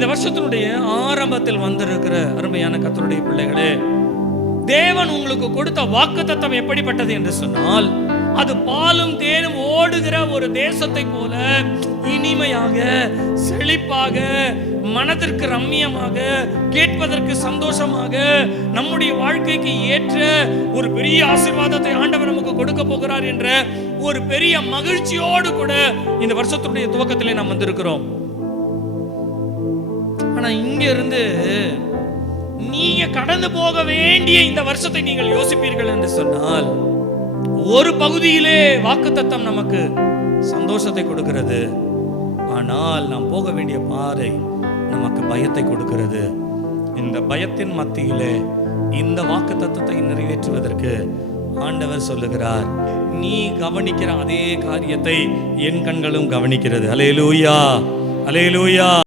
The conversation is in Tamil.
இந்த வருஷத்தினுடைய ஆரம்பத்தில் வந்திருக்கிற அருமையான கர்த்தருடைய பிள்ளைகளே, தேவன் உங்களுக்கு கொடுத்த வாக்குத்தத்தம் எப்படிப்பட்டது என்று சொன்னால், அது பாலும் தேனும் ஓடுகிற ஒரு தேசத்தை போல இனிமையாக, செழிப்பாக, மனதிற்கு ரம்மியமாக, கேட்பதற்கு சந்தோஷமாக, நம்முடைய வாழ்க்கைக்கு ஏற்ற ஒரு பெரிய ஆசீர்வாதத்தை ஆண்டவர் நமக்கு கொடுக்க போகிறார் என்ற ஒரு பெரிய மகிழ்ச்சியோடு கூட இந்த வருஷத்துடைய துவக்கத்திலே நாம் வந்திருக்கிறோம். ஆனா இங்க இருந்து நீங்க கடந்து போக வேண்டிய இந்த வருஷத்தை நீங்கள் யோசிப்பீர்கள் என்று சொன்னால், ஒரு பகுதியிலே வாக்குத்தத்தம் நமக்கு சந்தோஷத்தை கொடுக்கிறது, ஆனால் நாம் போக வேண்டிய பாதை நமக்கு பயத்தை கொடுக்கிறது. இந்த பயத்தின் மத்தியிலே இந்த வாக்குத்தத்தத்தை நிறைவேற்றுவதற்கு ஆண்டவர் சொல்லுகிறார், நீ கவனிக்கிற அதே காரியத்தை என் கண்களும் கவனிக்கிறது. அல்லேலூயா, அல்லேலூயா.